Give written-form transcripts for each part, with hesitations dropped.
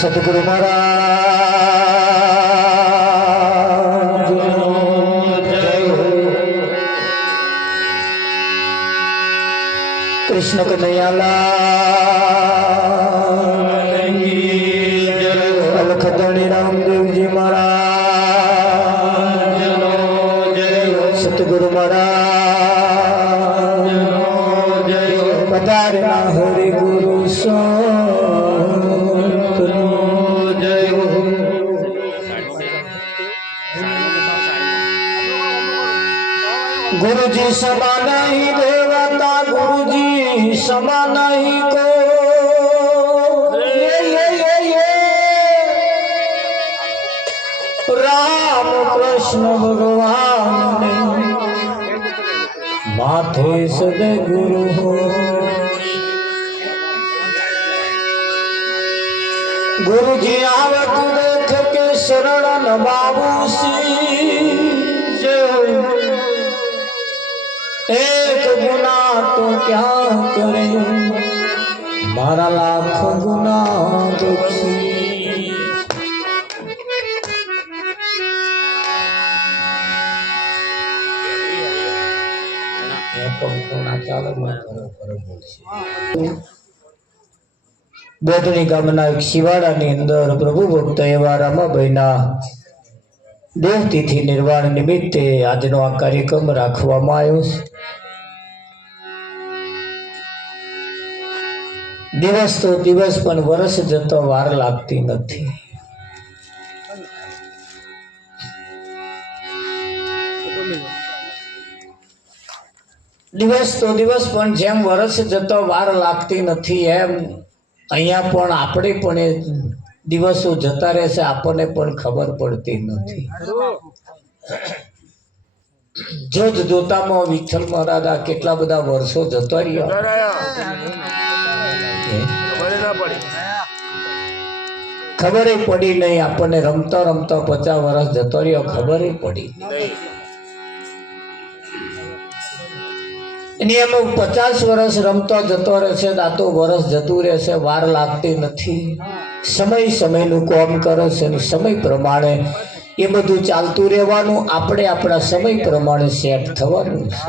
सतगुरु महाराज जय हो। कृष्ण कन्हैया लाल की जय हो। अलख धनी रामदेव जी महाराज जय हो। सतगुरु महाराज जय हो। पधारना हरि गुरु सो गुरुजी समा नहीं देवता, गुरुजी समा नहीं को ये राम कृष्ण भगवान ने माथे सदे गुरु हो। गुरुजी आवत देख के शरण बाबू सी एक गुना तो क्या करे, मारा लाख गुना दुखी। બોધની ગામના એક શિવાડાની અંદર પ્રભુ ભક્ત એવા રામાભાઈના દેવતિથિ નિર્વાણ નિમિત્તે આજનો આ કાર્યક્રમ રાખવામાં આવ્યો છે। દિવસ તો દિવસ પણ વર્ષ જતો વાર લાગતી નથી। દિવસ તો દિવસ પણ જેમ વર્ષ જતો વાર લાગતી નથી એમ અહીંયા પણ આપણે પણ દિવસો જતા રહેશે, આપણને પણ ખબર પડતી નથી। જોત જોતામાં વિઠ્ઠલ મહારાજ કેટલા બધા વર્ષો જતા રહ્યા, ખબર પડી નહીં। આપણને રમતા રમતા 50 વર્ષ જતો રહ્યો, ખબર પડી એની એમ 50 વર્ષ રમતો જતો રહેશે, આ તો વર્ષ જતું રહેશે, વાર લાગતી નથી। સમય સમયનું કામ કરે છે અને સમય પ્રમાણે એ બધું ચાલતું રહેવાનું, આપણે આપણા સમય પ્રમાણે સેટ થવાનું છે।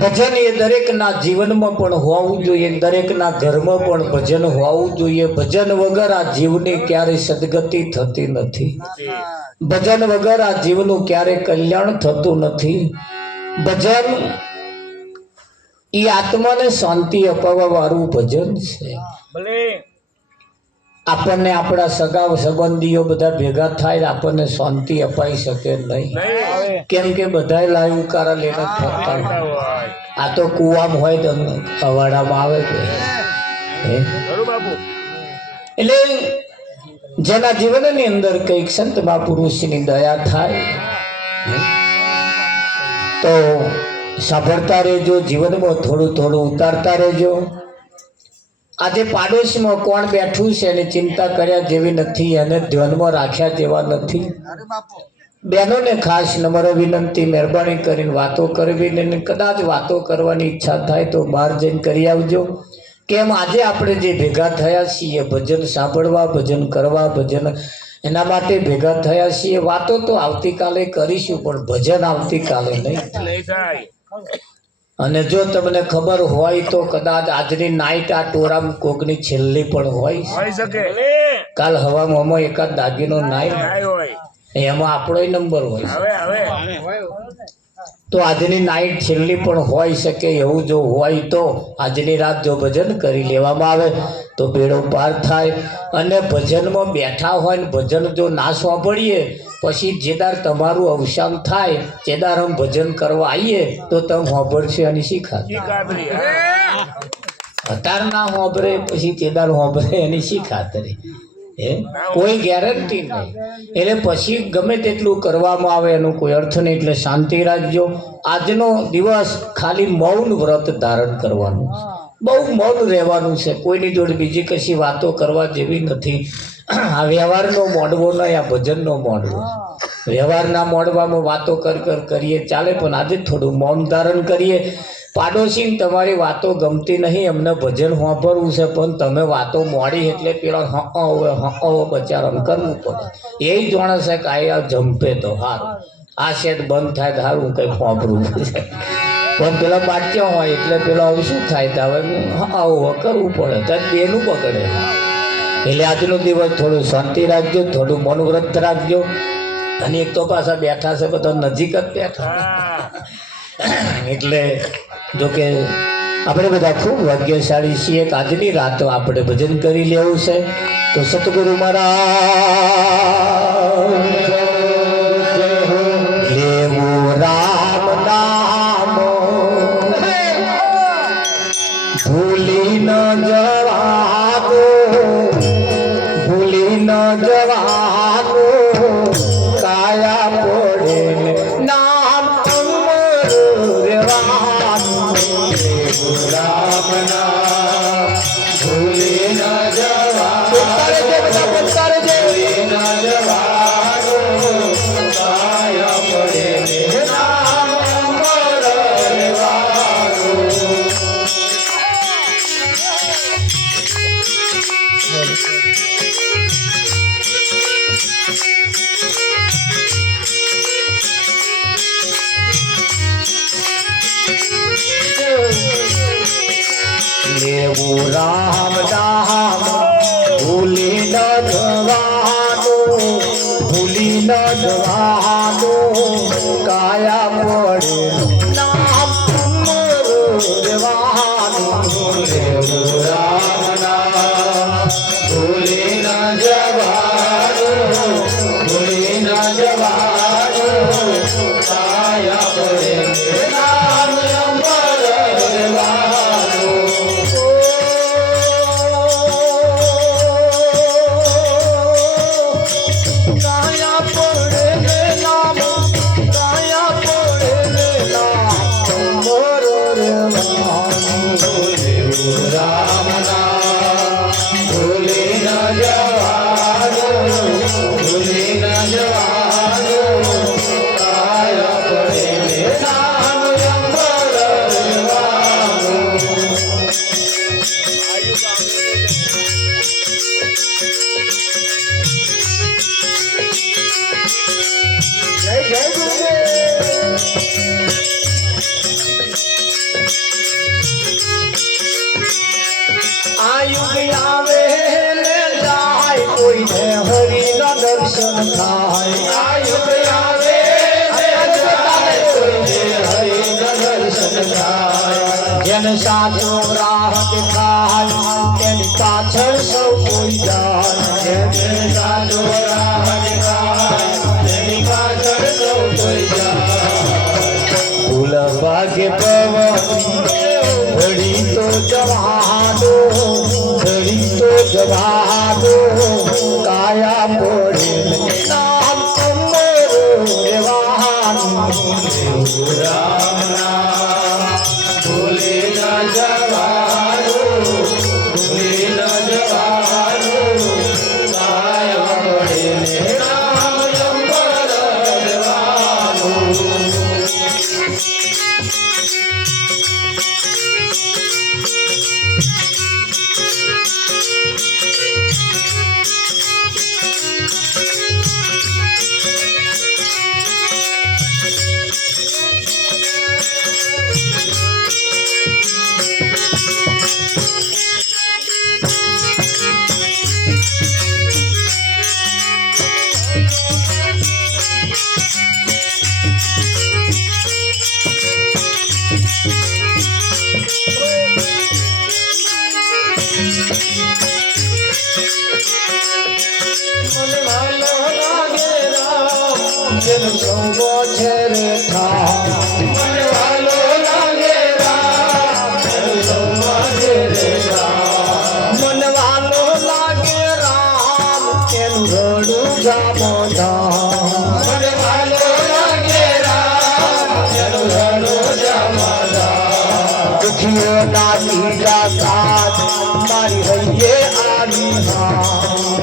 ભજન એ દરેકના જીવનમાં પણ હોવું જોઈએ, દરેકના ઘરમાં પણ ભજન હોવું જોઈએ। ભજન વગર આ જીવની ક્યારેય સદગતિ થતી નથી, ભજન વગર આ જીવનું ક્યારેય કલ્યાણ થતું નથી। ભજન એ આત્માને શાંતિ અપાવવા વાળું ભજન છે। આપણને આપણા સગા સંબંધીઓ બધા ભેગા થાય, આપણને શાંતિ અપાઈ શકે નહીં, કેમ કે બધા લાઈવ ઉકારા લઈને ફરતા। આ તો કુવામાં હોય તો અવાડામાં આવે કે હે એટલે જેના જીવનની અંદર કઈક સંત મહાપુરુષની દયા થાય તો સાંભળતા રહેજો, જીવનમાં થોડું થોડું ઉતારતા રહેજો. આજે પાડોશમાં કોણ બેઠું છે એની ચિંતા કર્યા જેવી નથી, એને ધ્યાનમાં રાખ્યા જેવા નથી. બહેનોને ખાસ નમ્ર વિનંતી, મહેરબાની કરીને વાતો કરવી ને કદાચ વાતો કરવાની ઈચ્છા થાય તો બહાર જઈને કરી આવજો. કેમ આજે આપણે જે ભેગા થયા છીએ ભજન સાંભળવા, ભજન કરવા, ભજન એના માટે ભેગા થયા છીએ. વાતો તો આવતીકાલે કરીશું પણ ભજન આવતીકાલે નહીં. અને જો તમને ખબર હોય તો કદાચ આજની નાઈટ આ ટોરામ કોકની છેલ્લી પણ હોય શકે. કાલ હવામાં એકાદ દાગીનો નાઈટ એમાં આપણો નંબર હોય તો આજની નાઈટ છેલ્લી પણ હોઈ શકે. એવું જો હોય તો આજની રાત જો ભજન કરી લેવામાં આવે તો બેડો પાર થાય. અને ભજનમાં બેઠા હોય ને ભજન જો ના સાંભળીએ પછી જેદાર તમારું અવસાન થાય જેદાર हम ભજન કરવા આવીએ તો તમે સાંભળશે અને શીખા અત્યારે ના સાંભળે પછી જેદાર સાંભળે એની શીખાતરે કોઈ ગેરંટી નહીં. એટલે પછી ગમે તેટલું કરવામાં આવે એનો કોઈ અર્થ નહીં. એટલે શાંતિ રાખજો. આજનો દિવસ ખાલી મૌન વ્રત ધારણ કરવાનું, બહુ મૌન રહેવાનું છે. કોઈની જોડે બીજી કશી વાતો કરવા જેવી નથી. આ વ્યવહારનો મોડવો નહીં, આ ભજનનો મોડવો. વ્યવહારના મોડવામાં વાતો કરીએ ચાલે, પણ આજે થોડું મૌન ધારણ કરીએ. પાડોશી તમારી વાતો ગમતી નહીં, અમને ભજન સાંભળવું છે પણ તમે વાતો મોડી એટલે પેલો બચારાને કરવું પડે. એ જાણે છે કે આ જંપે તો સારું, આ શેદ બંધ થાય તો સારું કંઈ સાંભળવું પડે. પણ પેલા બાચ્યા હોય એટલે પેલો હવે શું થાય તો હવે આવું કરવું પડે તો બેનું પકડે. એટલે આજનો દિવસ થોડું શાંતિ રાખજો, થોડું મૌન વ્રત રાખજો. અને એક તો પાછા બેઠા છે બધા નજીક જ બેઠા એટલે જોકે આપણે બધા ખૂબ ભાગ્યશાળી છીએ કે આજની રાત આપણે ભજન કરી લેવું છે. તો સતગુરુ મહારાજ લેવું રામ નામ ભૂલી ન જવાનું, ભૂલી ન જવાનું, કાયા પડે નામ રામ નામ ભૂલી ન જવાનું, ભૂલી ન જવાનું, કાયા પડે નામ અમર રહેવાનું. લેવું રામ નામ ભૂલી ન જવાનું, ભૂલી ન જવાનું, કાયા પડે નામ રહેવાનું. લેવું રામ નામ ભૂલી ન જવાનું, ભૂલી ન જવાનું, કાયા પડે નામ અમર રહેવાનું. રામ નામ ભૂલી ન જવાનું, ભૂલી ન જવાનું, કાયા પડે નામ અમર રહેવાનું. જય જય ગુરુદેવ. આ યુગ આવે ને જાય કોઈને હરિના દર્શન થાય. આ યુગ આવે ને જાય કોઈને હરિના દર્શન થાય. જેને સાચો રાહ દેખાય તેની પાછળ સૌ કોઈ જાય. જેને સાચો રાહ દેખાય તેની પાછળ સૌ કોઈ જાય. ફૂલ ભાગ્ય પવન ઘડી તો જવાનો, જવાનું કાયા પડે નામ અમરું રહેવાનું રામ નામ ભૂલી ન જવાનું ભૂલી ન જવાનું કાયા પડે નામ અમર રહેવાનું સંગો છે રે મનવાલો લાગે રામ સંગો છે રે મનવાલો લાગે રામ તેનું રડું જામો મનવાલો લાગે રામ તેનું રડું જામો દુખીઓ નાની જાત મારી હૈયે આવી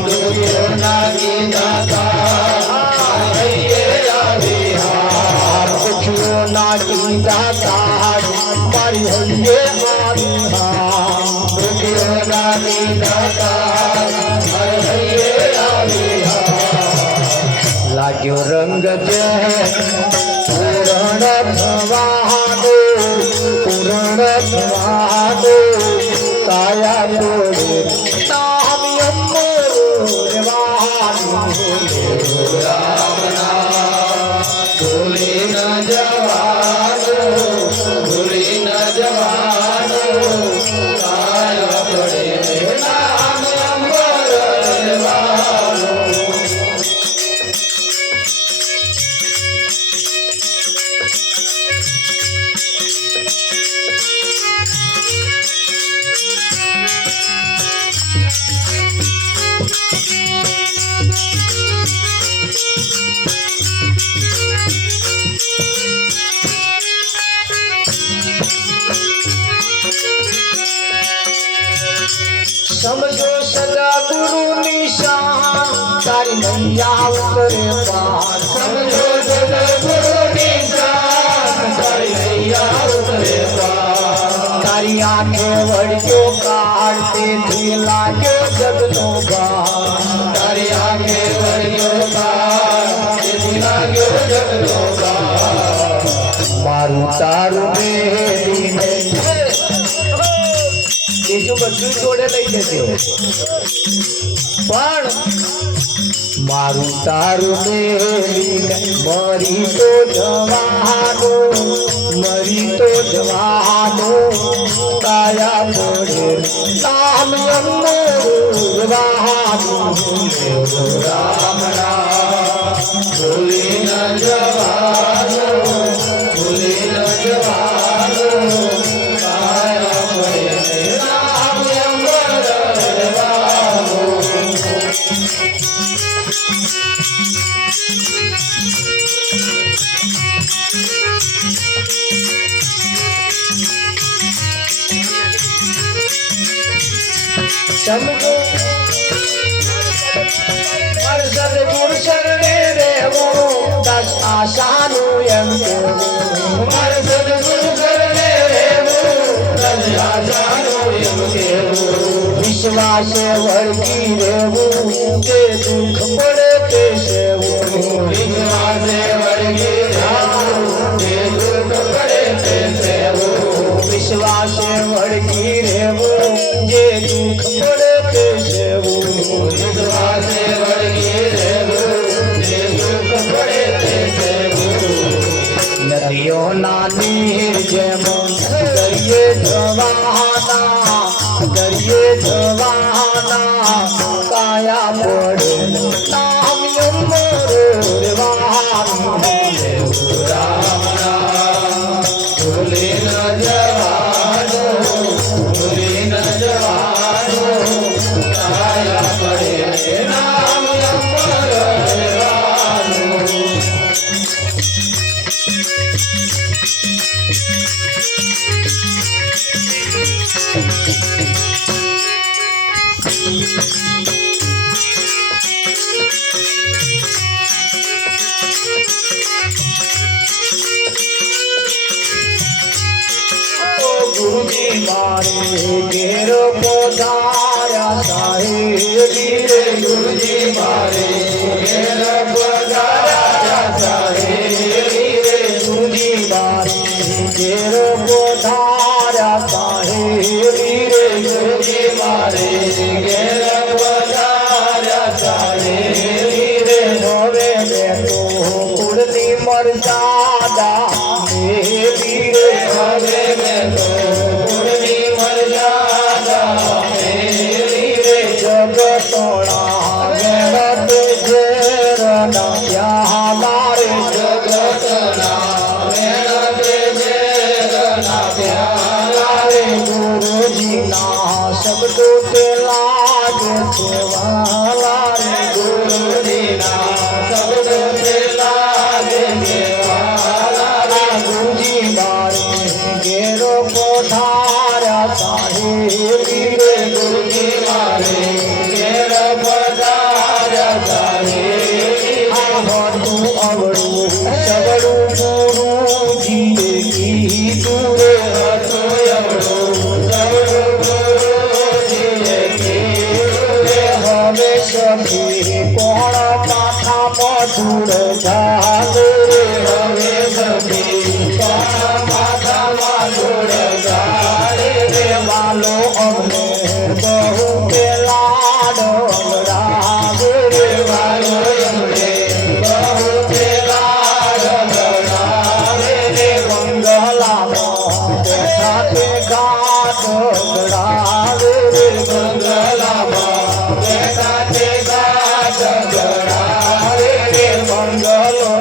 દુખીઓ નાની જાત નાટી દાતા મારી હૈયે આવી નાટી દાતા મારી હૈયે આવી લાગ્યો રંગ જે પૂરણ થવાનો કાયા તોડે નામ અમરું રહેવાનું રામ નામ ભૂલી ન જવાનું ભૂલી ન જવાનું કાયા પડે નામ અમર રહેવાનું समझो सदा गुरु निशान तारी नैया उतरे पार समझो सदा गुरु निशान तारी नैया उतरे पार तारी आंखें वड़ियो काढ़ते थी लागे जगनो बार तारी आंखें वड़ियो काढ़ते थी लागे जगनो बार मारू तारू मेरी બીજું બધું જોડે લઈ જજો પણ મારું તારું મેલીને મરી તો જવાનું કાયા પડે નામ અમરું રહેવાનું રામ નામ ભૂલી ન જવાનું ભૂલી ન જવાનું કાયા પડે સમજો સદગુરુ શરણે રહેવું દાસ આશાનું એમ કહેવું સદગુરુ શરણે રહેવું દાસ આશાનું એમ કહેવું વિશ્વાસે વળગી રહેવું જે દુઃખ પડે તે સેવું વિશ્વાસે વળગી રહેવું જે દુઃખ પડે તે સેવું વિશ્વાસે વળગી રહેવું જે દુઃખ પડે તે સેવું વિશ્વાસે વળગી રહેવું જે દુઃખ પડે તે સેવું નદીઓના નીર જેમ દરિયે જવાના કાયા પડે નામ અમર રહેવાનું ગુરુજી મારે ઘેર પધાર્યા સાહેબ રે ગુરુજી મારે ઘેર પધાર્યા સાહેબ રે ગુરુજી મારે ઘેર પધાર્યા સાહેબ રે ગુરુજી મારે ઘેર પધાર્યા સાહેબ રે હવે બેઠો કુળની મર્યાદા મેલી રે હવે બેઠો કુળની મર્યાદા મેલી રે જગતોણા ગણત ઝેરના ત્યાં મારે જગતના ગણત ઝેરના ત્યાં મારે ગુરુજીના શબ્દો તે લાગે છે વાલા રે ગુરુજીના શબ્દો તે લાગે છે વાલા રે ગુરુજી મારે ઘેરો પધાર્યા સાહેબ રે ગુરુજી મારે ઘેર પધાર્યા સાહેબ હતું અવળું સવળું ગુરુજીએ કીધું રે હતું અવળું સવળું ગુરુજીએ કીધું રે હવે સખી કોણ માથામાં ધૂળ ઝાલે રે હવે સખી કોણ માથામાં ધૂળ ઝાલે રે વાલો અમને બહુ પેલા ડમરાવે રે વાલો અમને બહુ પેલા ડમરાવે રે બંગલામાં બેઠા તે ગાત ગળાવે રે બંગલામાં બેઠા તે ગાત ગળાવે રે બંગલો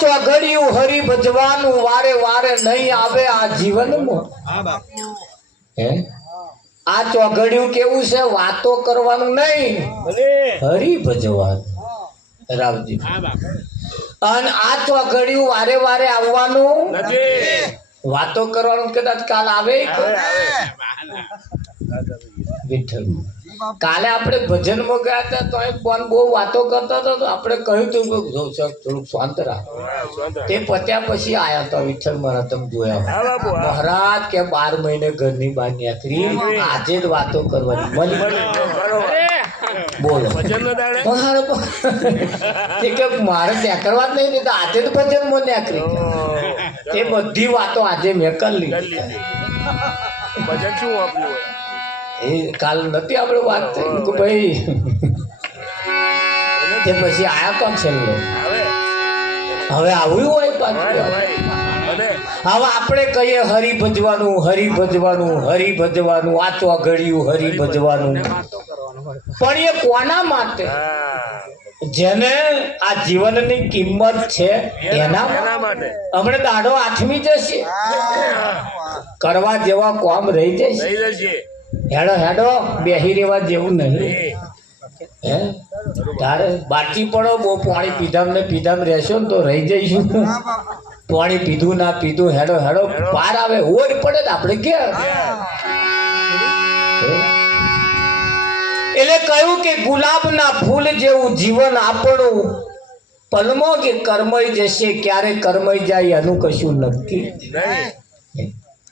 ચોઘડિયું હરી ભજવાનું વારે વારે નહીં આવે આ જીવનમાં હે આ ચોઘડિયું કેવું છે વાતો કરવાનું નહીં હરી ભજવાનું રાવજી અને આ ચોઘડિયું વારે વારે આવવાનું વાતો કરવાનું કદાચ કાલ આવે વિઠ્ઠલ કાલે આપણે ભજનમાં ગયા હતા તો એ કોણ બહુ વાતો કરતા હતા તો આપણે કહ્યું હતું કે જો સાહેબ થોડુંક શાંત રાખો. તે પત્યા પછી આયા તો વિઠ્ઠલ મહારાજ તમે જોયા મહારાજ કે 12 મહિને ઘરની બહાર નીકળી આજે જ વાતો કરવાની મળી બોલો કે મારે નીકળવા જ નહીં તો આજે જ ભજનમાં નીકળી તે બધી વાતો આજે મેં કરી લીધી. એ કાલ નથી આપણે વાત થઈ કે ભાઈ તે પછી આયા કોણ છેલ્લે હવે આવું હોય પાછું. હવે આપણે કહીએ હરી ભજવાનું હરી ભજવાનું હરી ભજવાનું આ ચોઘડિયું હરી ભજવાનું પણ એ કોના માટે? જેને આ જીવનની કિંમત છે એના માટે. હમણાં દાડો આથમી જશે કરવા જેવા કોમ રહી જશે. હેડો હેડો બેહી રહેવા જેવું નહીં. હે તારે બાકી પડો બહુ પાણી પીધામ ને પીધામ રહેશો ને તો રહી જઈશું. પાણી પીધું ના પીધું હેડો હેડો પાર આવે ઓર પડે ને આપણે ઘેર. એટલે કહ્યું કે ગુલાબના ફૂલ જેવું જીવન આપણું પલમો કે કરમાઈ જશે. ક્યારે કરમાઈ જાય એનું કશું નક્કી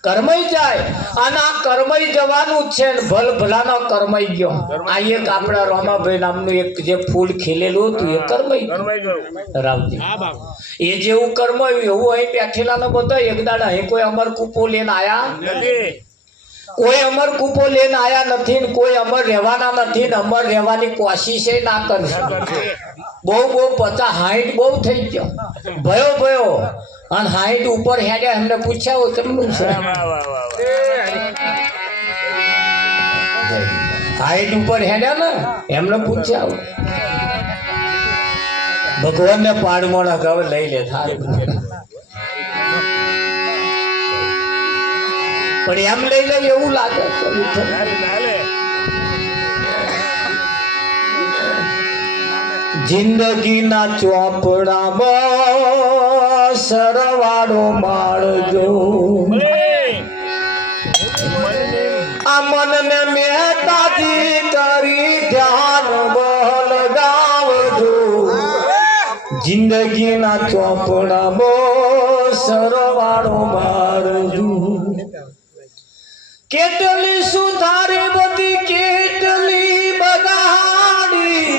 કરમાઈ જાય અને આ કરમાઈ જવાનું છે. ભલ ભલાનો કરમાઈ ગયો. આ એક આપણા રોમાભાઈ નામનું એક જે ફૂલ ખીલેલું હતું એ કરમાઈ રામજી એ જેવું કરમાયું એવું અહીં બેઠેલા બધા એક દાડા અહીં કોઈ અમર કૂપો લઈને આયા નથી. કોઈ અમર કૂપો લઈને આયા નથી ને કોઈ અમર રહેવાના નથી ને અમર રહેવાની કોશિશ ના કરશે. બહુ 50-60 બહુ થઈ ગયો ભયો અને 60 ઉપર હેડ્યા. એમને પૂછ્યા તમને છે 60 ઉપર હેડ્યા ને એમને પૂછ્યા ભગવાનને પાડમણ હવે લઈ લે થાય પણ એમ લઈ લે એવું લાગે જિંદગીના ચોપડામાં સરવાળો માળજો. આ મનને મહેતાજી કરી ધ્યાન બલગાવજો. જિંદગીના ચોપડામાં સરવાળો માળજો. કેટલી સુધારી બધી કેટલી બગાડી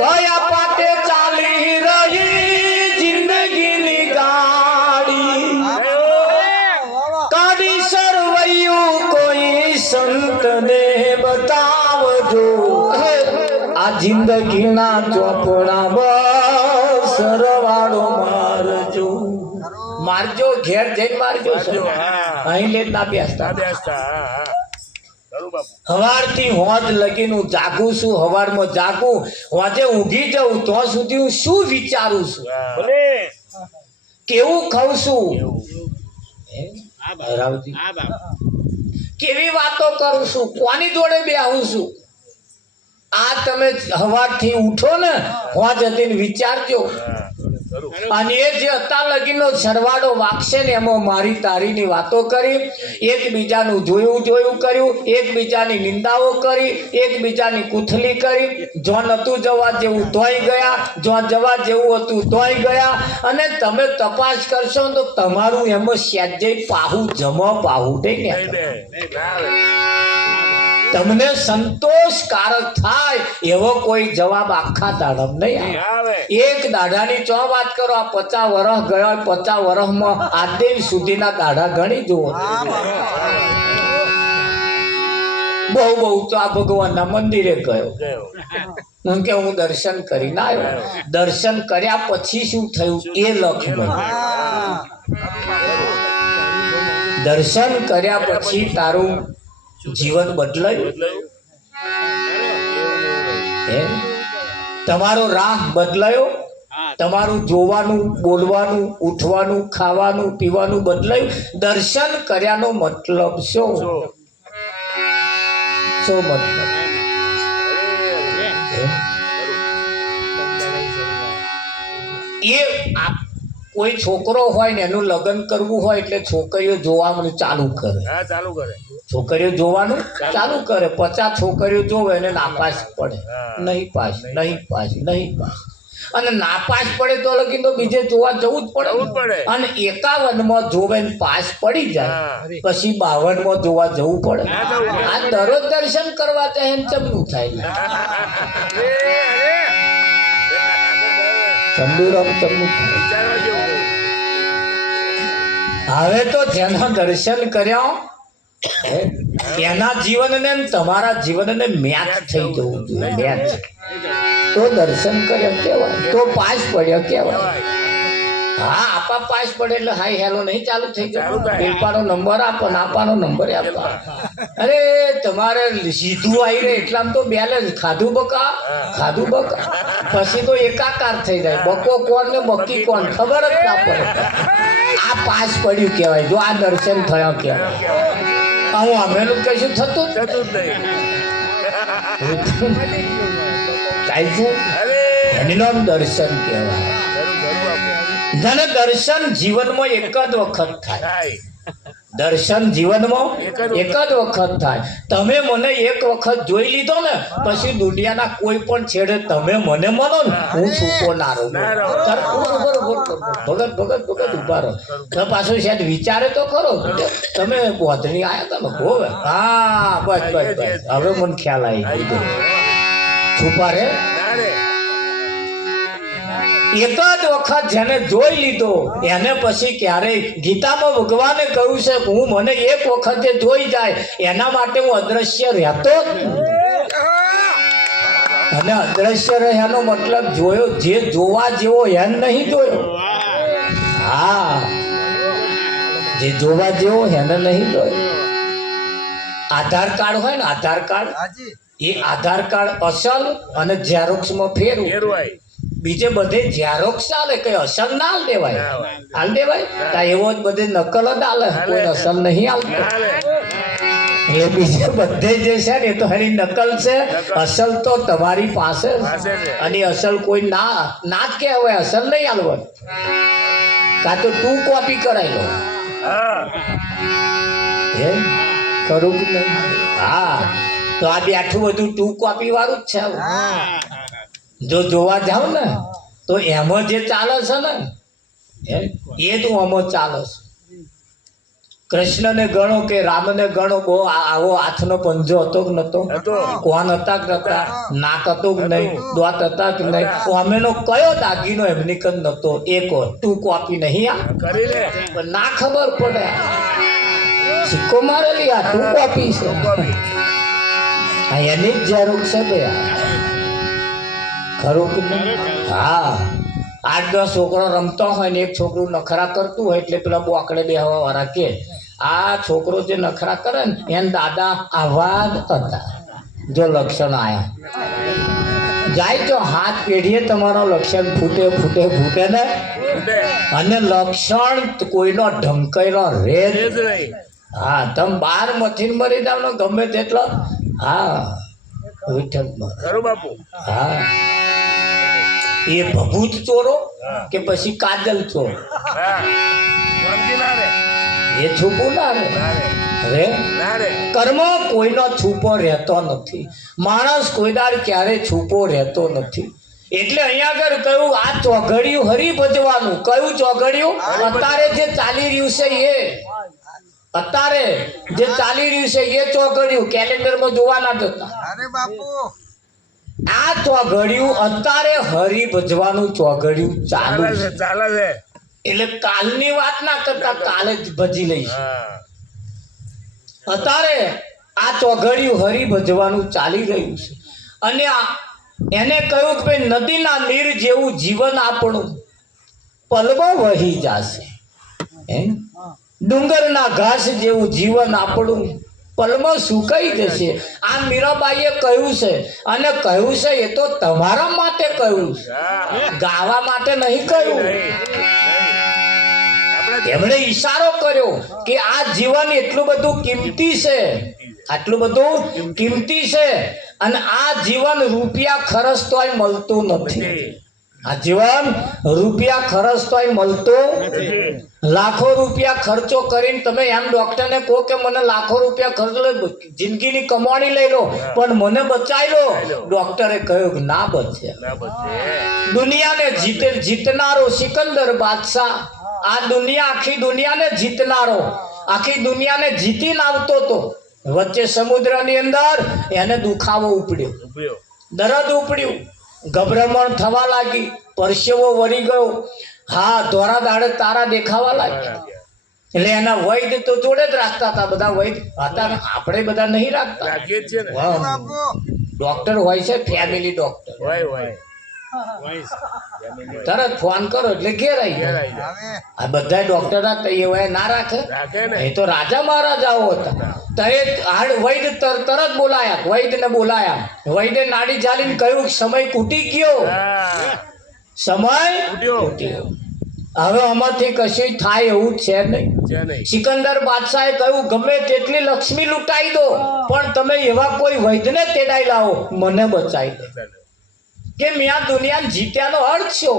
કયા પાટે ચાલી રહી જિંદગીની ગાડી. કાઢી સરવૈયું કોઈ સંતને બતાવજો. આ જિંદગીના ચોપડામાં સરવાળો મારજો. મારજો ઘેર જઈને મારજો. અહીં લે ના બેસતા. હવારથી હોજ લગીનું જાગું છું. હવારમાં જાગું હોજે ઊંઘી જાઉં તો સુધી હું શું વિચારું છું કેવું ખાઉં છું કેવી વાતો કરું છું કોની જોડે બેહું છું. આ તમે હવારથી ઉઠો ને હોજ હતી વિચારજો. અને એ જે અત્યાર લગીનો સરવાળો વાગશે ને એમાં મારી તારીની વાતો કરી, એકબીજાનું જોયું કર્યું, એકબીજાની નિંદાઓ કરી, એકબીજાની કુથલી કરી. જો નતું જવા જેવું તોય ગયા, જો જવા જેવું હતું તોય ગયા. અને તમે તપાસ કરશો તો તમારું એમાં સહેજે પાહું પાહું નહીં. તમને સંતોષકારક થાય એવો કોઈ જવાબ આખા દાડમ નહીં આવે. એક દાડાની ચો વાત કરો, આ 50 વર્ષ ગયા, 50 વર્ષમાં આજ દિન સુધીના દાડા ગણી જુઓ. બહુ તો આ ભગવાનના મંદિરે ગયો કે હું દર્શન કરીને આવ્યો. દર્શન કર્યા પછી શું થયું એ લખ. દર્શન કર્યા પછી તારું જીવન બદલાયું, તમારો રાહ બદલાયો, તમારું જોવાનું, બોલવાનું, ઉઠવાનું, ખાવાનું, પીવાનું બદલાયું. દર્શન કર્યાનો મતલબ શું મતલબ? એ કોઈ છોકરો હોય ને એનું લગ્ન કરવું હોય એટલે છોકરીઓ જોવાનું ચાલુ કરે. છોકરીઓ જોવાનું ચાલુ કરે, 50 છોકરીઓ જોવે એને નાપાસ પડે, નહીં પાસ, નહીં પાસ, નહીં પાસ. અને નાપાસ પડે તો લગી તો બીજે જોવા જવું જ પડે. અને 51માં જોવે ને પાસ પડી જાય પછી 52માં જોવા જવું પડે. આ દરરોજ દર્શન કરવા જાય એમ ચમનું થાય. ચંદુરામ ચમનું થાય. હવે તો જેના દર્શન કર્યા એના જીવનને ને તમારા જીવનને મેચ થઈ જવું જોઈએ. મેચ તો દર્શન કર્યા કહેવાય, તો પાસ પડ્યા કહેવાય. હા, આપા પાસ પડે એટલે હાઈ હેલો નહીં ચાલુ થઈ ગયો. પેલપાનો નંબર આપો, નાપાનો નંબર આપો. અરે તમારે સીધું આવી રહે એટલામાં તો બેલેન્સ ખાધું બકા, ખાધું બકા, પછી તો એકાકાર થઈ જાય. બકો કોણ ને બકી કોણ ખબર જ ના પડે. આ પાસ પડ્યું કહેવાય. જો આ દર્શન થયા કહેવાય. હું અમેનું કશું થતું જ થાય છે. એનું નામ દર્શન કહેવાય. જેને દર્શન જીવનમાં એક જ વખત થાય. દર્શન જીવનમાં એક જ વખત થાય. તમે મને એક વખત જોઈ લીધો ને પછી દુનિયાના કોઈ પણ છેડે તમે મને મળો ને હું છૂટો ના રહું. ભગત ભગત ભગત ઉભા રહો. પાછું શાયદ વિચારે તો ખરો. તમે બોધણી આવ્યા તમે હોવે. હા બસ બસ બસ હવે મને ખ્યાલ આવી ગયો. છુપા રે એક જ વખત જેને જોઈ લીધો એને પછી ક્યારેય ગીતામાં ભગવાને કહ્યું છે કે હું મને એક વખતે જોઈ જાય એના માટે હું અદ્રશ્ય રહેતો જ નહીં. અને અદ્રશ્ય રહ્યાનો મતલબ જોયો જે જોવા જેવો એને નહીં જોયો. હા, જે જોવા જેવો એને નહીં જોયો. આધાર કાર્ડ હોય ને, આધાર કાર્ડ, એ આધાર કાર્ડ અસલ અને ઝેરોક્સમાં ફેરવું. બીજે બધે ઝેરોક્સ ચાલે, કઈ અસલ ના હાલ દેવાય. હાલ દેવાય એવો જ બધે નકલ જ હાલે, કોઈ અસલ નહીં હાલતો. એટલે બીજે બધે જે છે ને એ તો એની નકલ છે. અસલ તો તમારી પાસે અને અસલ કોઈ ના જ કહેવાય. અસલ નહીં હાલવા. કાં તો તું કોપી કરાવી લો. એમ કરું કે નહીં? હા, તો આ બેઠું બધું ટુ કોપી વાળું જ છે. જો જોવા જાવ ને તો એમાં જે ચાલે છે ને એ જ આમાં ચાલે છે. કૃષ્ણને ગણો કે રામને ગણો, બહુ આવો હાથનો પંજો હતો કે નતો? કોણ હતા કે નતા? નાક હતું કે નહીં? દોત હતા કે નહીં? અમેનો કયો દાગીનો એમની કદ નતો? એક ટુ કોપી નહીં. આ પણ ના ખબર પડે. સિક્કો મારેલી આ ટુ કોપી છે. એની જ ઝેરોક્ષ છે બે. ખરું કે નહીં? હા, 8-10 છોકરો રમતો હોય ને એક છોકરું નખરા કરતું હોય એટલે પેલા બોકડે બેહવા વાળા કે આ છોકરો જે નખરા કરે ને એને દાદા આવા જ હતા. જો લક્ષણ આયા જાય તો હાથ પેઢીએ તમારો લક્ષણ ફૂટે ફૂટે ફૂટે ને. અને લક્ષણ કોઈનો ઢંકાયેલો રે જ. હા, તમે 12 મથીને મરી જાવ ને ગમે તેટલો. હા, બાપુ. હા, એ ભભૂત ચોરો કે પછી કાજલ ચોર એ છૂપું ના રે. કર્મ કોઈનો છૂપો રહેતો નથી. માણસ કોઈ દાડ ક્યારે છૂપો રહેતો નથી. એટલે અહીંયા આગળ કહ્યું આ ચોઘડિયું હરી ભજવાનું. કયું ચોઘડિયું? અત્યારે જે ચાલી રહ્યું છે એ. અત્યારે જે ચાલી રહ્યું છે એ ચોઘડિયું કેલેન્ડરમાં જોવાના જતા. અરે બાપુ, આ ચોઘડિયું અત્યારે હરી ભજવાનું ચોઘડિયું ચાલુ છે. એટલે કાલની વાત ના કરતા કાલે જ ભજી લઈશ. અત્યારે આ ચોઘડિયું હરી ભજવાનું ચાલી રહ્યું છે. અને એને કહ્યું કે નદીના નીર જેવું જીવન આપણું પલમાં વહી જશે. ડુંગરના ઘાસ જેવું જીવન આપણું પલમાં સુકાઈ જશે. આ મીરાબાઈએ કહ્યું છે. અને કહ્યું છે એ તો તમારા માટે કહ્યું છે, ગાવા માટે નહીં કહ્યું. એમણે ઈશારો કર્યો કે આ જીવન એટલું બધું કિંમતી છે, આટલું બધું કિંમતી છે. અને આ જીવન રૂપિયા ખર્ચ તોય મળતું નથી. આ જીવન રૂપિયા ખર્ચતોય મળતો લાખો રૂપિયા ખર્ચો કરીને તમે એમ ડોક્ટરને કહો કે મને લાખો રૂપિયા ખર્ચ લો, જિંદગીની કમાણી લઈ લો પણ મને બચાવી લો, ડોક્ટરે કહ્યું કે ના બચે. દુનિયાને જીતનારો સિકંદર બાદશાહ, આ દુનિયા આખી દુનિયાને જીતનારો, આખી દુનિયાને જીતીને આવતો તો વચ્ચે સમુદ્રની અંદર એને દુખાવો ઉપડ્યો, દર્દ ઉપડ્યું, ગભરામણ થવા લાગી, પરસેવો વળી ગયો, હા ધોરા દાડે તારા દેખાવા લાગ્યા. એટલે એના વૈદ્ય તો જોડે જ રાખતા હતા, બધા વૈદ્ય હતા, આપણે બધા નહીં રાખતા. ડોક્ટર હોય છે ફેમિલી ડોક્ટર, તરત ફોન કરો એટલે ઘેર આવી જાય. આ બધા ડોક્ટર ના રાખે, એ તો રાજા મહારાજાઓ હતા. વૈદ્ય તરત બોલાયા, વૈદ્યને બોલાયા, વૈદ્ય નાડી ચાલીને કહ્યું સમય કૂટી ગયો, સમય કૂટ્યો, હવે આમાંથી કશું થાય એવું છે નહીં. સિકંદર બાદશાહે કહ્યું ગમે તેટલી લક્ષ્મી લૂંટાઈ દો પણ તમે એવા કોઈ વૈદ્યને તેડાઈ લાવો મને બચાવી દે, કે મેં આ દુનિયાને જીત્યાનો અર્થ છો,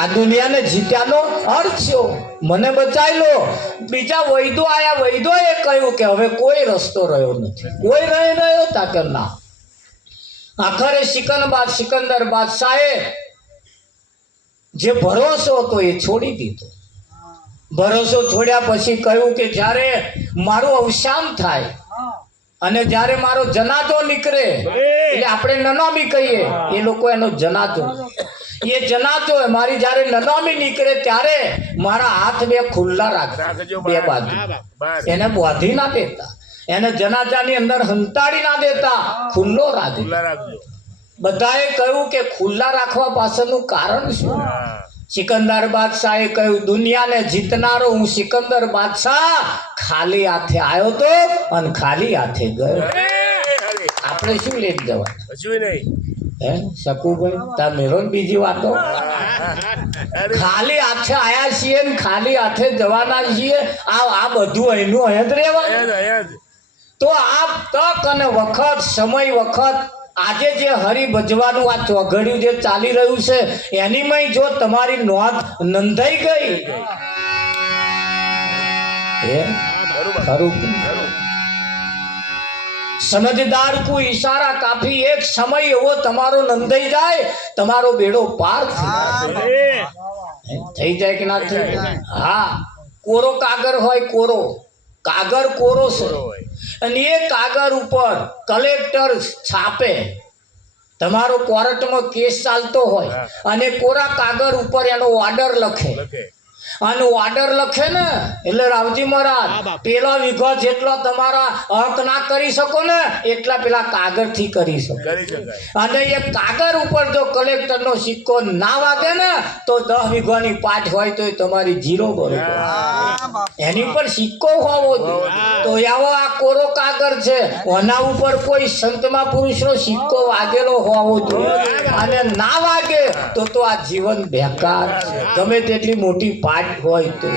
આ દુનિયાને જીત્યાનો અર્થ છો, મને બચાવી લો. બીજા વૈદો આયા, વૈદોએ કહ્યું કે હવે કોઈ રસ્તો રહ્યો નથી, કોઈ રહ્યો તાકે ના. આખરે સિકંદર બાદશાહે જે ભરોસો હતો એ છોડી દીધો. ભરોસો છોડ્યા પછી કહ્યું કે જ્યારે મારું અવસાન થાય અને જ્યારે મારો જનાજો નીકળે, એટલે આપણે નનામી કહીએ, એ લોકો એનો જનાજો, એ જનાજો મારી જ્યારે નનામી નીકળે ત્યારે મારા હાથ બે ખુલ્લા રાખજો, બે બાજુ, એને બાંધી ના દેતા, એને જનાજાની અંદર હંતાડી ના દેતા, ખુલ્લો રાખજો. બધાએ કહ્યું કે ખુલ્લા રાખવા પાછળનું કારણ શું? સિકંદર બાદશાહે કહ્યું દુનિયાને જીતનારો હું સિકંદર બાદશાહ ખાલી હાથે આવ્યો તો અને ખાલી હાથે ગયો. આપણે શું લઈને જવાના? શકુભાઈ તાર મેરો બીજી વાતો, ખાલી હાથે આયા છીએ ને ખાલી હાથે જવાના છીએ. આ બધું અહીંનું અહીં જ રહેવાનું. તો આ તક અને વખત, સમય વખત, આજે જે હરી ભજવાનું આ ચોઘડિયું જે ચાલી રહ્યું છે એનીમાં જો તમારી નોંધ નોંધાઈ ગઈ, સમજદાર કો ઈશારા કાફી, એક સમય એવો તમારો નોંધાઈ જાય, તમારો બેડો પાર થઈ જાય કે ના થઈ જાય? હા, કોરો કાગર હોય, કોરો કાગર કોરો છે અને એ કાગર ઉપર કલેક્ટર છાપે, તમારો કોર્ટમાં કેસ ચાલતો હોય અને કોરા કાગર ઉપર એનો ઓર્ડર લખે, અને ઓર્ડર લખે ને એટલે રાવજી મહારાજ પેલા વીઘો જેટલો તમારા હક ના કરી શકો ને એટલા પેલા કાગળ થી કરી શકો. અને એ કાગળ ઉપર જો કલેક્ટર નો સિક્કો ના વાગે ને તો 10 વીઘાની પાટ હોય તો તમારી જીરો બરોબર, એની પર સિક્કો હોવો જોઈએ. તો આવો આ કોરો કાગળ છે, એના ઉપર કોઈ સંત મહાપુરુષ નો સિક્કો વાગેલો હોવો જોઈએ, અને ના વાગે તો આ જીવન બેકાર છે. ગમે તેટલી મોટી પાટ હોય તો,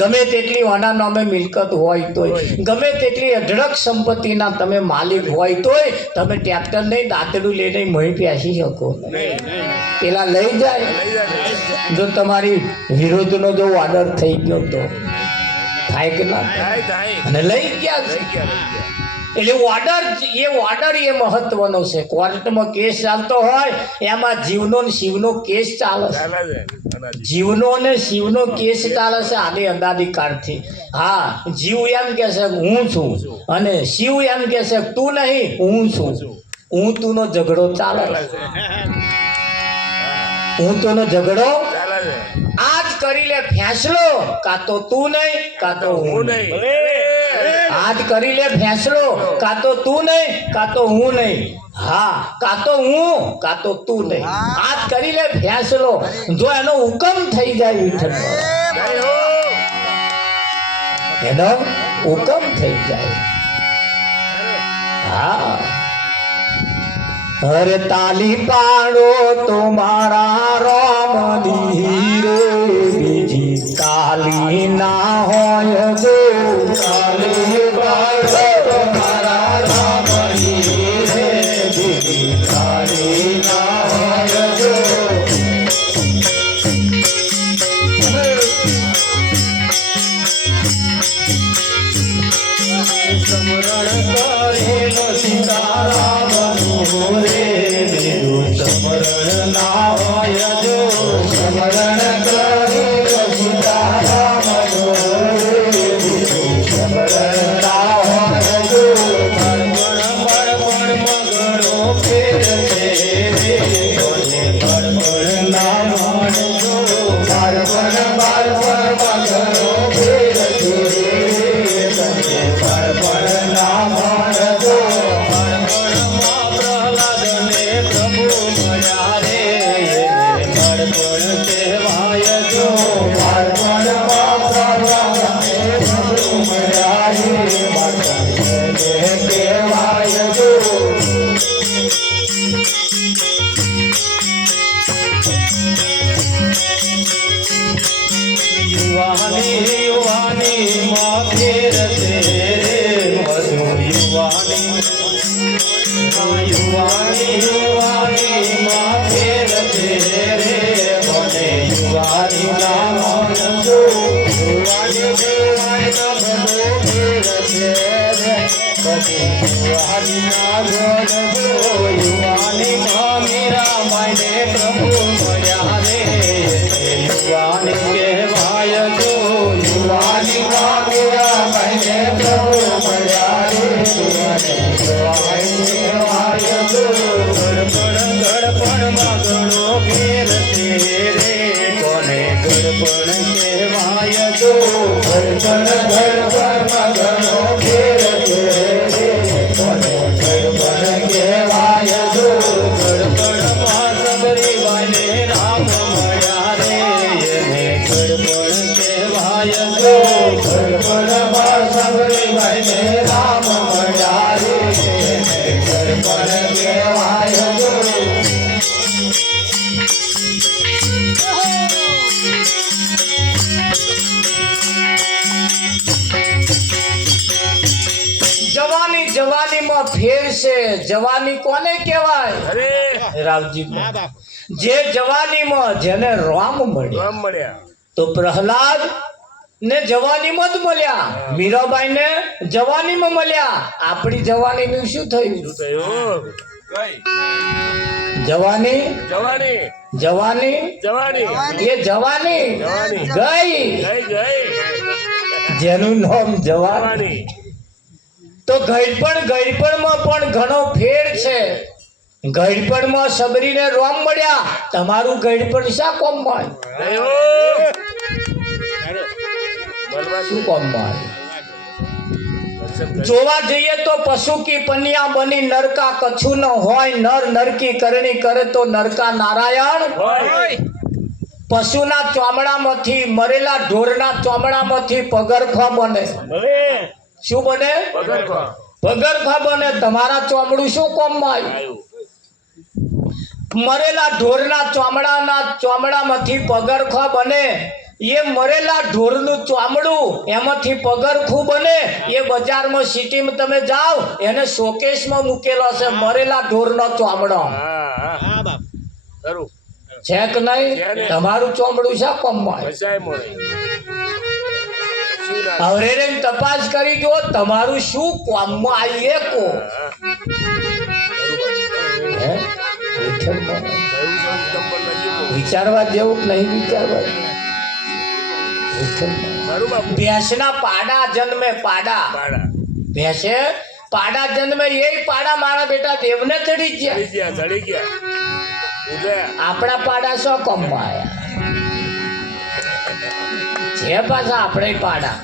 ગમે તેટલી આના નામે મિલકત હોય તો, ગમે તેટલી અઢળક સંપત્તિના તમે માલિક હોય તોય તમે ટ્રેક્ટર નહીં દાંતડું લઈને મહી પેસી શકો. પેલા લઈ જાય, જો તમારી વિરોધનો જો ઓર્ડર થઈ ગયો તો થાય કે ના થાય, અને લઈ ગયા છે. એટલે ઓર્ડર એ મહત્વનો છે. કોર્ટમાં કેસ ચાલતો હોય એમાં જીવનો ને શિવનો કેસ ચાલે છે, જીવનો ને શિવનો કેસ ચાલે છે આની અનાદિકાળથી. હા, જીવ એમ કે છે હું છું અને શિવ એમ કે છે તું નહીં હું છું. હું તું નો ઝઘડો ચાલે, હું તો નો ઝઘડો આજ કરી લે ફેંસલો, કાં તો તું નહીં કાં તો હું નહીં. આજ કરી લે ફેંસલો, કાં તો તું નહીં કાં તો હું નહીં. હા, કાં તો હું કાં તો તું નહીં. આજ કરી લે ફેંસલો. જો એનો હુકમ થઈ જાય વિઠ્ઠલ, એનો હુકમ થઈ જાય. હા, અરે તાલી પાડો તો મારા રામની રે, બીજી તાલી ના હોય જો. તાલી પાડો તો મારા રામની રે, બીજી તાલી ના હોય યુવાની માં મીરાબાઈને પ્રભુ મળ્યા રે યુવાની કહેવાય જો યુવાની માં મીરાબાઈને પ્રભુ મળ્યા રે યુવાની કહેવાય જો ગડપણમાં ઘણો ફેર છે રે કોને ગડપણ કહેવાય જો ગડપણમાં ઘણો ફેર છે રે કોને ગડપણ કહેવાય જો ગડપણમાં સબરીબાઈને રામ મળ્યા રે એને ગડપણ કહેવાય જો ગડપણમાં સબરીબાઈને રામ મળ્યા રે એને ગડપણ કહેવાય જો જવાની જવાનીમાં ફેર છે જવાની કોને કહેવાય રાવજી જે જવાનીમાં જેને રામ મળ્યા તો પ્રહલાદ ને જવાનીમાં જ મળ્યા મીરાબાઈ ને જવાનીમાં મળ્યા આપણી જવાનીનું શું થયું જવાની જવાની એ જવાની ગઈ જેનું નામ જવાની તો ગઈપણમાં પણ ઘણો ફેર છે ગઈપણમાં સબરીને રોમ મળ્યા તમારું ગઈપણ શા કોમમાં શું કોમમાં જોવા જઈએ તો પશુ કી પનિયા બની નરકા કછું ન હોય નર નરકી કરણી કરે તો નરકા નારાયણ પશુના ચોમડામાંથી મરેલા ઢોરના ચોમડામાંથી પગરખા બને શું બને પગરખા બને તમારા ચોમડું શું કોમમાં મરેલા ઢોરના ચોમડામાંથી પગરખા બને એ મરેલા ઢોરનું ચોમડું એમાંથી પગરખું બને એ બજારમાં સિટીમાં તમે જાઓ એને શોકેસમાં મૂકેલો છે મરેલા ઢોરનો ચોમડો છે કે નહીં તમારું ચોમડું છે કોમમાં હવે તપાસ કરી જો તમારું શું કોમમાં આવીએ કો વિચારવા જેવું નહીં વિચારવા ભેંસના પાડા જન્મે પાડા ભેંસે પાડા જન્મે એ પાડા મારા બેટા દેવને ચડી ગયા આપણા પાડા શું કોમમાં આવ્યા છે પાછા આપણે પાડા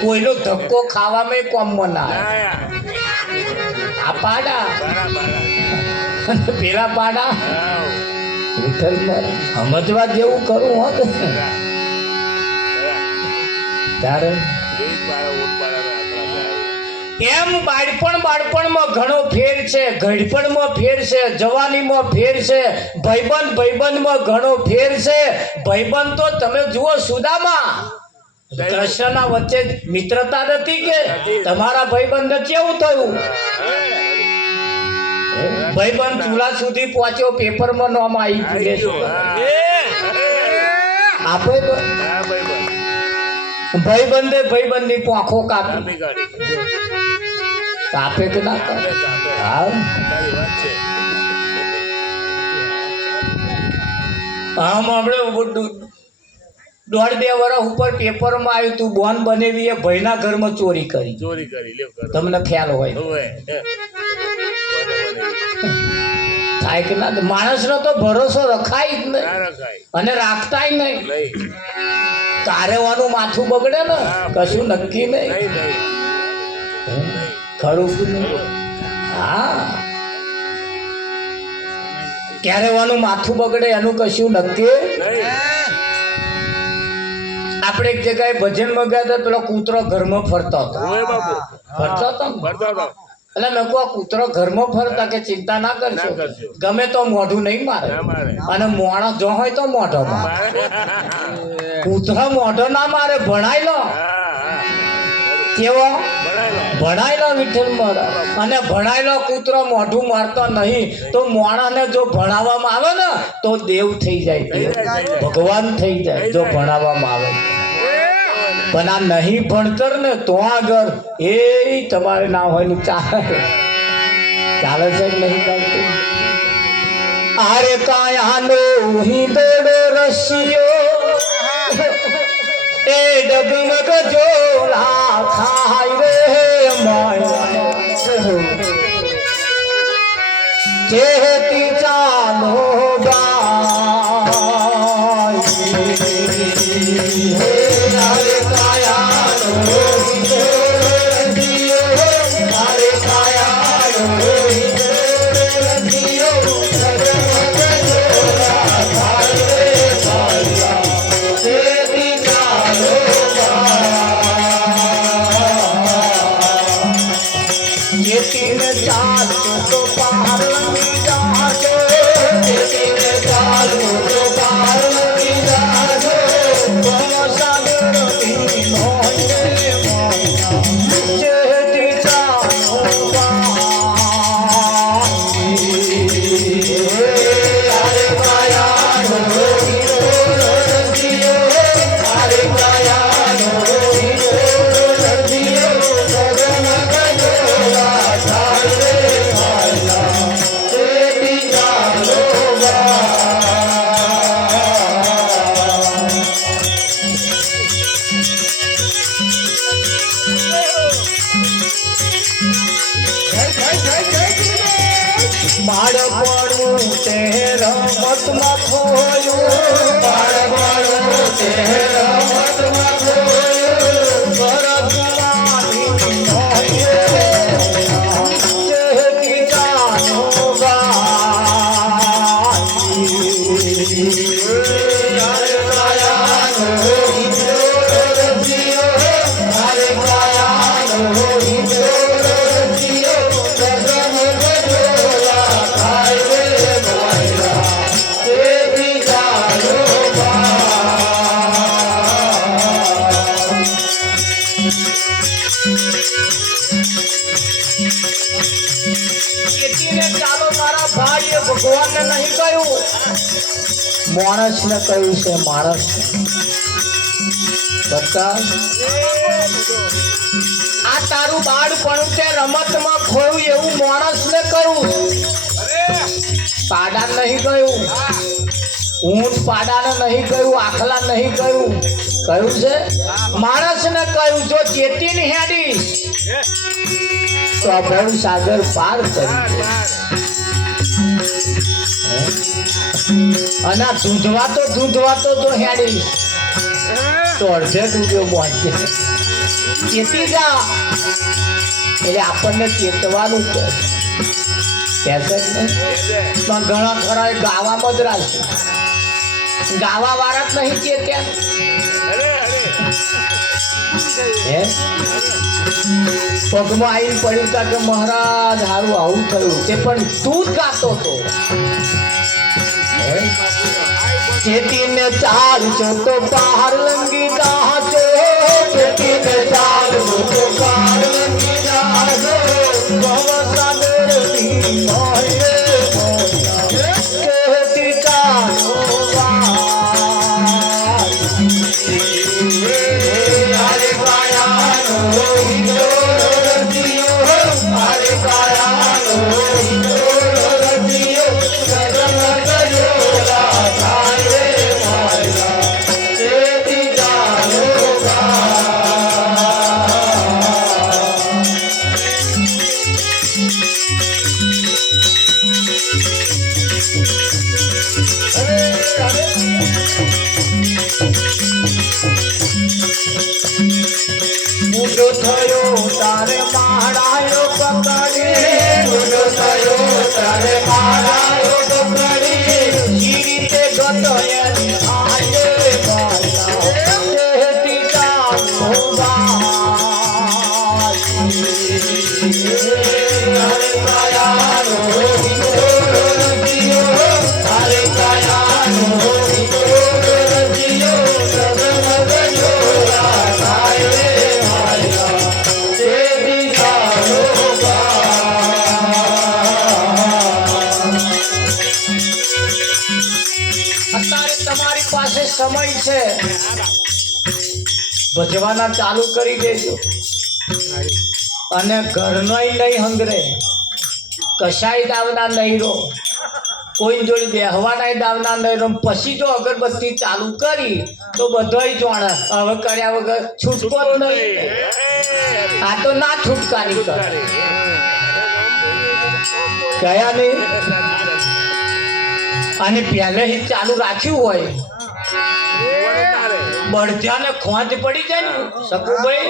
કોઈનો ધક્કો ખાવામાં કોમમાં ના આ પાડા પેલા પાડા સમજવા જેવું કરું હોત ત્યારે એમ બાળપણમાં ઘણો ફેર છે ઘડપણમાં ફેર છે જવાનીમાં ફેર છે ભાઈબંધમાં ઘણો ફેર છે ભાઈબંધ તો તમે જુઓ સુદામા કૃષ્ણના વચ્ચે મિત્રતા નથી કે તમારા ભાઈબંધ કેવું થયું ભાઈબંધ ચૂલા સુધી પહોંચ્યો પેપરમાં નામ આવી ગયું આપણે ભાઈબંધની પાંખો કાપી કાપે કે ના કાપે આમ આપણે 1.5-2 વર્ષ ઉપર પેપરમાં આવ્યું તું બોન બનેવી એ ભાઈના ઘરમાં ચોરી કરી તમને ખ્યાલ હોય થાય કે ના માણસનો તો ભરોસો રખાય જ નહીં અને રાખતાય નહીં કારેવાનું માથું બગડે ને કશું નક્કી નહીં ખરું હા કારેવાનું માથું બગડે એનું કશું નક્કી આપણે એક જગ્યાએ ભજનમાં ગયા હતા પેલો કૂતરો ઘરમાં ફરતો હતો એટલે મેં કહું કૂતરો ઘરમાં ફરતા કે ચિંતા ના કરશો ગમે તો મોઢું નહીં મારે અને માણસ જો હોય તો મોઢો મારે કૂતરો મોઢો ના મારે ભણાઈ લો કેવો ભણાઈ લો વિઠ્ઠલ મારા અને ભણાઈ લો કૂતરો મોઢું મારતો નહીં તો માણસને જો ભણાવવામાં આવે ને તો દેવ થઈ જાય ભગવાન થઈ જાય જો ભણાવવામાં આવે પણ આ નહીં ભણતર ને તો આગળ એ તમારે ના હોય ને ચાલે ચાલે છે કે નહીં ચાલતું? આરે કાયાનો હિંદોડો રસિયો એ ડગમગ જોલા ખાય રે માયા ચેતી ચાલો બાળપણું તે રમતમાં ખોયું, બાળપણું તે રમતમાં ખોયું, ભરતમાની ચહેતી જાનો ભગવાનને નહીં કહ્યું, માણસને કહ્યું છે. માણસ આ તારું બાળપણ તે રમતમાં ખોયું એવું માણસને કહ્યું. પાડા નહીં કહ્યું, ઊંટ પાડાને નહીં કહ્યું, આખલા નહીં કહ્યું, કહ્યું છે માણસને કહ્યું. જો ચેતીને હેડીશ તો આ ભવ સાગર પાર કરી અને ધૂંધવાતો તો હેડી તો અડધે ડૂબ્યો પહોંચે. ચેતી જા એટલે આપણને ચેતવાનું છે. પણ ઘણા ખરા ગાવામાં જ રાખશે, ગાવા વાળા જ નહીં ચેત્યા. પગમાં આવી પડ્યું તા કે મહારાજ હારું આવું થયું, તે પણ તું જ ગાતો હતો. ચેતીને ચાલજો તો બહાર લંગી જાજો, ચેતીને ચાલજો તો બહાર લંગી જાજો, ભવસાગર ની મોહે ચેતી ચાલો હરે કાયાનો હિંદોળો રચિયો, હરે કાયાનો હિંદોળો રચિયો, જગમગ જોલા થાય રે માયા ચેતી ચાલો ઊંડો થયો તારે માળાયો પકડી, ઊંડો થયો તારે માળાયો પકડી, જીરીતે ગતો એની આયે માયા ચેતી ચાલો હરે કાયાનો હિંદોળો રચિયો, હરે કાયાનો હિંદોળો રચિયો, જગમગ જોલા થાય રે માયા ચેતી ચાલો અત્યારે તમારી પાસે સમય છે. ભજવાના ચાલુ કરી દેજો અને ઘરનોય નહીં હંગરે, કશાય દાવના નહીં રહો, કોઈ જોડે બેહવાના દાવના નહીં રહો. પછી જો અગરબત્તી ચાલુ કરી તો બધોય જાણે હવે કર્યા વગર છૂટકો જ નહીં. આ તો ના છૂટકાની કરે કયા નહીં. અને પહેલેથી ચાલુ રાખ્યું હોય બળધ્યાને ખોંચ પડી જાય ને શકુભાઈ,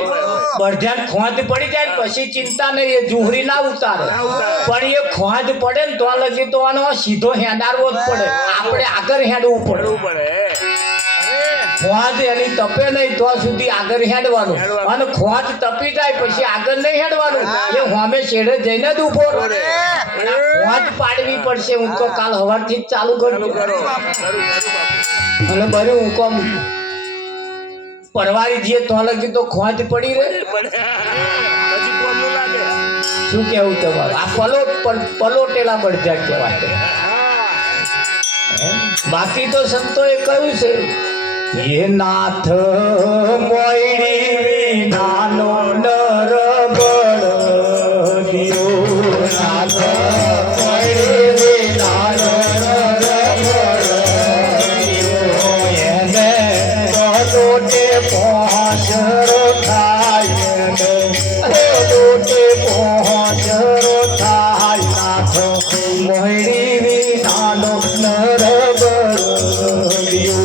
બળધ્યાને ખોંચ પડી જાય ને પછી ચિંતા નહીં, એ જુહરી ના ઉતારે. પણ એ ખોંચ પડે ને તો લગી તો આનો સીધો હેંડારવો જ પડે, આપણે આગળ હેંડવું પડે. ખોંચ એની તપે નહીં તો સુધી આગળ હેંડવાનું, અને ખોંચ તપી જાય પછી આગળ નહીં હેંડવાનું, એ હોમે શેડે જઈને જ ઉભો રહે. ખોંચ પાડવી પડશે. હું તો કાલ સવારથી જ ચાલુ કરજો. અને બરું હું કોમ પરવારી જઈએ તો લગી તો ખોંચ પડી રહે. શું કેવું તમારું? આ પલોટેલા બળધ્યા કહેવાય. બાકી તો સંતોએ કહ્યું છે, એ નાથ મોયડી નાનો નર બળદિયો, નાથ મોયડી નાનો નર બળદિયો, એને પલોટે પહોંચરો થાય, પલોટે પહોંચરો થાય. નાથ મોયડી નાનો નર બળદિયો,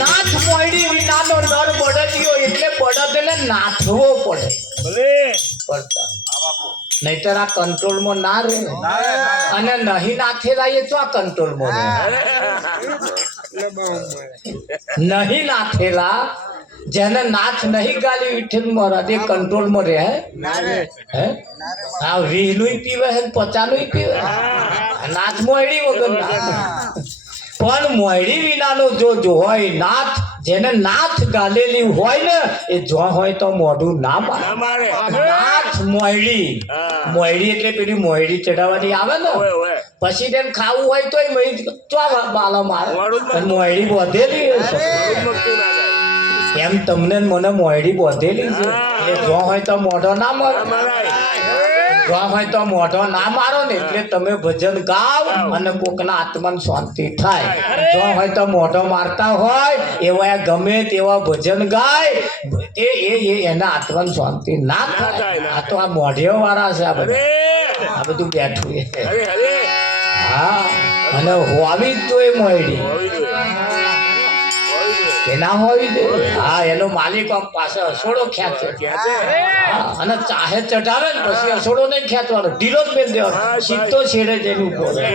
નાથ મોયડી વિનાનો નર બળદિયો એટલે બળદને નાથવો પડે પડતા, નહીતર આ કંટ્રોલમાં ના રહે. અને નહીં નાથેલા એ તો આ કંટ્રોલમાં રહે. નહીં નાથેલા જેને નાથ નહીં ગાલી વિઠ્ઠલ મહારાજ એ કંટ્રોલમાં રહે. હે આ 20નું પીવે છે 50નું પીવે. નાથ મોયડી વગર પણ મોયડી વિનાનો જો હોય નાથ, જેને નાથ ગાલેલી હોય ને એ જો હોય તો મોઢું ના મારે. નાથ મોયડી, મોયડી એટલે પેલી મોયડી ચડાવવાની આવે ને, પછી તેને ખાવું હોય તો બાલા મારે. મોયડી બોધેલી એમ તમને મને મોયડી બોધેલી છે. એટલે જો હોય તો મોઢો ના મારે, જો હોય તો મોઢો ના મારો ને એટલે તમે ભજન ગાવ અને કોકના આત્માને શાંતિ થાય. જો હોય તો મોઢો મારતા હોય એવા ગમે તેવા ભજન ગાય એના આત્માને શાંતિ ના થાય. આ તો આ મોઢિયો વાળા છે. આ બધું બેઠું હા. અને હોવી જ જોઈએ મોયડી કે ના હોવી જોઈએ. હા, એનો માલિક આમ પાસે અસોડો ખેંચે અને ચાહે ચઢાવે ને પછી અસોડો નહીં ખેંચવાનો, ઢીલો જ મેળ દેવાનો, સીધો છેડે જઈને ઉભો રહે.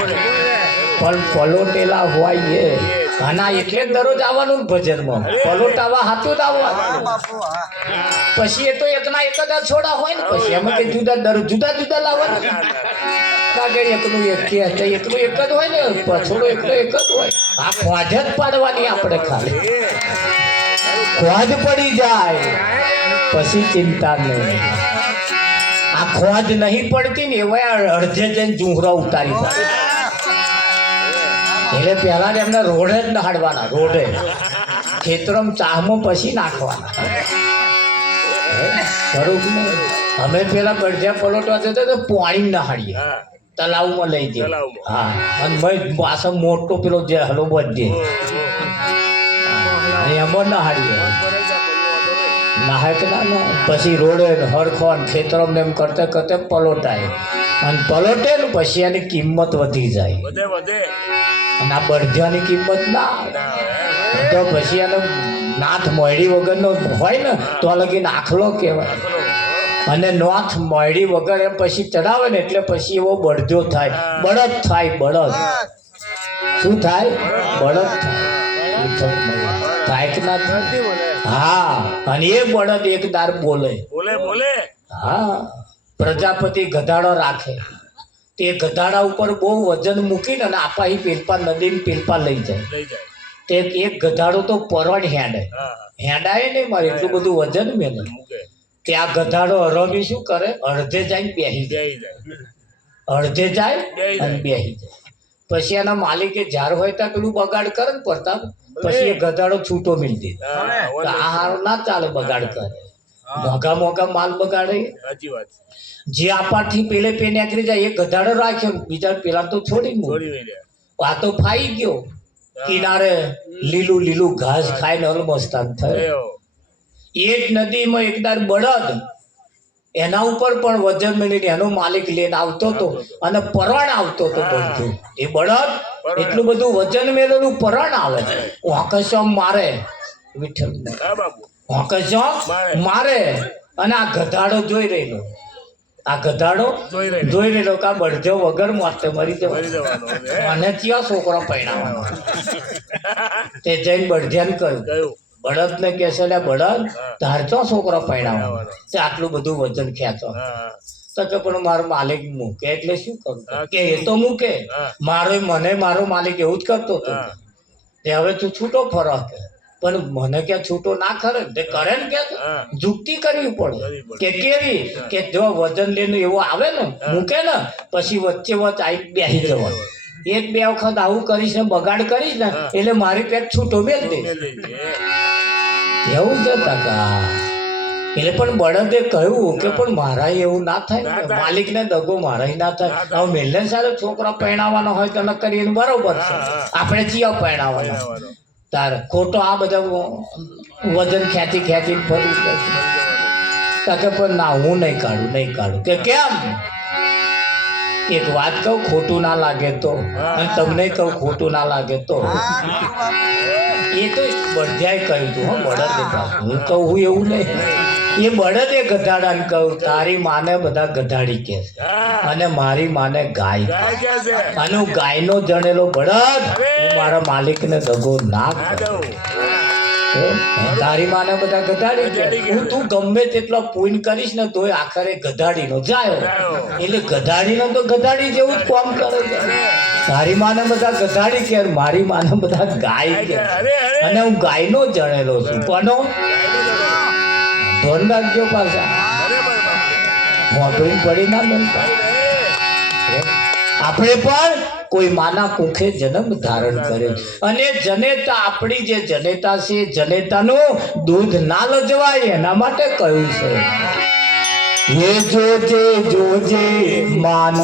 પણ પલોટેલા હોય એ ઘણા એટલે જ દરરોજ આવવાનું ભજનમાં. પલોટાવા હાથું જ આવવાનું. પછી એ તો એકના એક જ છોડા હોય ને પછી એમાં કે જુદા લાવવાના. એકલું એક જ હોય ને, પછોડો એકલો એક જ હોય. આ ખોજ જ પાડવાની આપણે ખાલી. ખોજ પડી જાય પછી ચિંતા નહીં. આ ખોજ નહીં પડતી ને એવા અડધે જઈને જુંહરો ઉતારી પડે. એટલે પહેલા એમને રોડે જ નહાડવાના, રોડે ખેતરમાં ચાહમાં પછી નાખવાના. સ્વરૂપ અમે પેલા બળધ્યા પલોટવા જતા તો પાણી નહાડીએ, તલાવમાં લઈ દે. હા, અને ભાઈ પાછો મોટો પેલો જે હલો બધે એમાં નહાડીએ. નાહક ના પછી રોડે હરખો ખેતરમાં એમ કરતે કરતે પલોટાય. અને પલોટે ને પછી એની કિંમત વધી જાય. અને આ બળધ્યાની કિંમત ના તો પછી એને નાથ મોયડી વગરનો હોય ને તો લગી નાખલો કહેવાય. અને નાથ મોયડી વગર એમ પછી ચડાવે ને એટલે પછી એવો બળધ્યો થાય, બળદ થાય. બળદ શું થાય? બળદ થાય કે ના થાય? હા અને એ બળદ એક દાર બોલે. બોલે બોલે. હા પ્રજાપતિ ગધાડો રાખે તે ગધાડા ઉપર બહુ વજન મૂકીને અને આપાહી પેલપા નદી પેલપા લઈ જાય. લઈ જાય. તે એક ગધાડો તો પરવણ હેડે હા હેડાય નહીં મારે એટલું બધું વજન મેલે. મૂકે. ત્યાં ગધાડો હરોમી શું કરે અડધે જાય બેહી જાય. બેહી જાય. અડધે જાય બેહી અને જાય. બેહી જાય. પછી એના માલિકે ઝાર હોય ત્યાં પેલું બગાડ કરે ને પડતા પછી એ ગધાડો છૂટો મિલ દે. હા, તો આ હારું ના ચાલે બગાડ કરે મોઘા મોઘા માલ બગાડે. સાચી વાત છે. જે આપાથી પેલે પે નીકળી જાય એ ગધાડો રાખ્યો બીજા પેલા તો છોડી મૂક. છોડી નહીં રહ્યા. આ તો ફાઈ ગયો કિનારે લીલું લીલું ઘાસ ખાઈને અલમસ્તાન થયો. એવો. એ જ નદીમાં એકદાર બળદ એના ઉપર પણ વજન મેળવીને એનો માલિક લઈને આવતો હતો અને પરણ આવતો હતો બધું. એ બળદ એટલું બધું વજન મેળવેલું પરણ આવે વાંકશોમ મારે વિઠ્ઠલ હા બાપુ. વાંકશોમ મારે અને આ ગધાડો જોઈ રહેલો. આ ગધાડો જોઈ રહેલો કે આ બળજો વગર મારતે મરી જવા મરી જવાનો. હે? મને ત્યાં છોકરો પરણાવવાનો. તે જઈને બળધ્યાન કહ્યું કયું? બળદ ને કે છે "લે બળદ તાર ચો છોકરો પરણાવવાનો તે આટલું બધું વજન ખેંચો." હા તો કે પણ મારો માલિક મૂકે એટલે શું કરું હા. કે એ તો મૂકે હા. મારો માલિક એવું જ કરતો હતો હા. તે હવે તું છૂટો ફરો કે પણ મને કે છૂટો ના કરે તે કરે ને કે હા. જુક્તિ કરવી પડે કરવી પડે. કે કેવી કે જો વજન લઈને એવું આવે ને મૂકે ને પછી વચ્ચે વચ્ચે આવી બેસી જવાનું. એક બે વખત આવું કરીશ ને બગાડ કરીશ ને એટલે મારી પેટ છૂટો મેલ દે મેલ દેજે. એવું જ હતા એટલે પણ બળદે કહ્યું કે પણ મારા એવું ના થાય ને માલિક ને દગો મારા ના થાય. હવે મેલને સાથે છોકરા પરણાવવાનો હોય તો ન કરીએ બરોબર છે આપણે ચિયા પરણાવવાના જવાનો. તારે ખોટો આ બધા વજન ખેંચી ખેંચી ફરવું કે પણ ના હું નહીં કાઢું કે કેમ એક વાત કહું ખોટું ના લાગે તો અને તમને કહું ખોટું ના લાગે તો એ તો બળદ્યાએ કહ્યું હતું હો બળદે પાછું હું કહું હું એવું નહીં એ બળદે ગધાડાને કહ્યું તારી માને બધા ગધાડી કે છે હા. અને મારી માને ગાય ગાય ક્યાં છે? અને હું ગાયનો જણેલો બળદ હું મારા માલિકને દગો ના આ કરું. દઉં. તારી માને બધા ગધાડી કે હું તું ગમે તેટલો પૂન કરીશ ને તોય આખરે ગધાડીનો જાય એટલે ગધાડીનો તો ગધાડી જેવું જ કામ કરે છે. તારી માને બધા ગધાડી કે મારી માને બધા ગાય કે અરે અરે. અને હું ગાયનો જણેલો છું કોનો ધોન રાખજો પાછા અરે બાપુ. મોઢું પડી ના બનતા આપણે પણ કોઈ માના કુખે જન્મ ધારણ કરે અને જનેતા આપણી જે જનેતા છે જનેતાનું દૂધ ના લજવાય એના માટે કહ્યું છે એ જોજે જોજે માન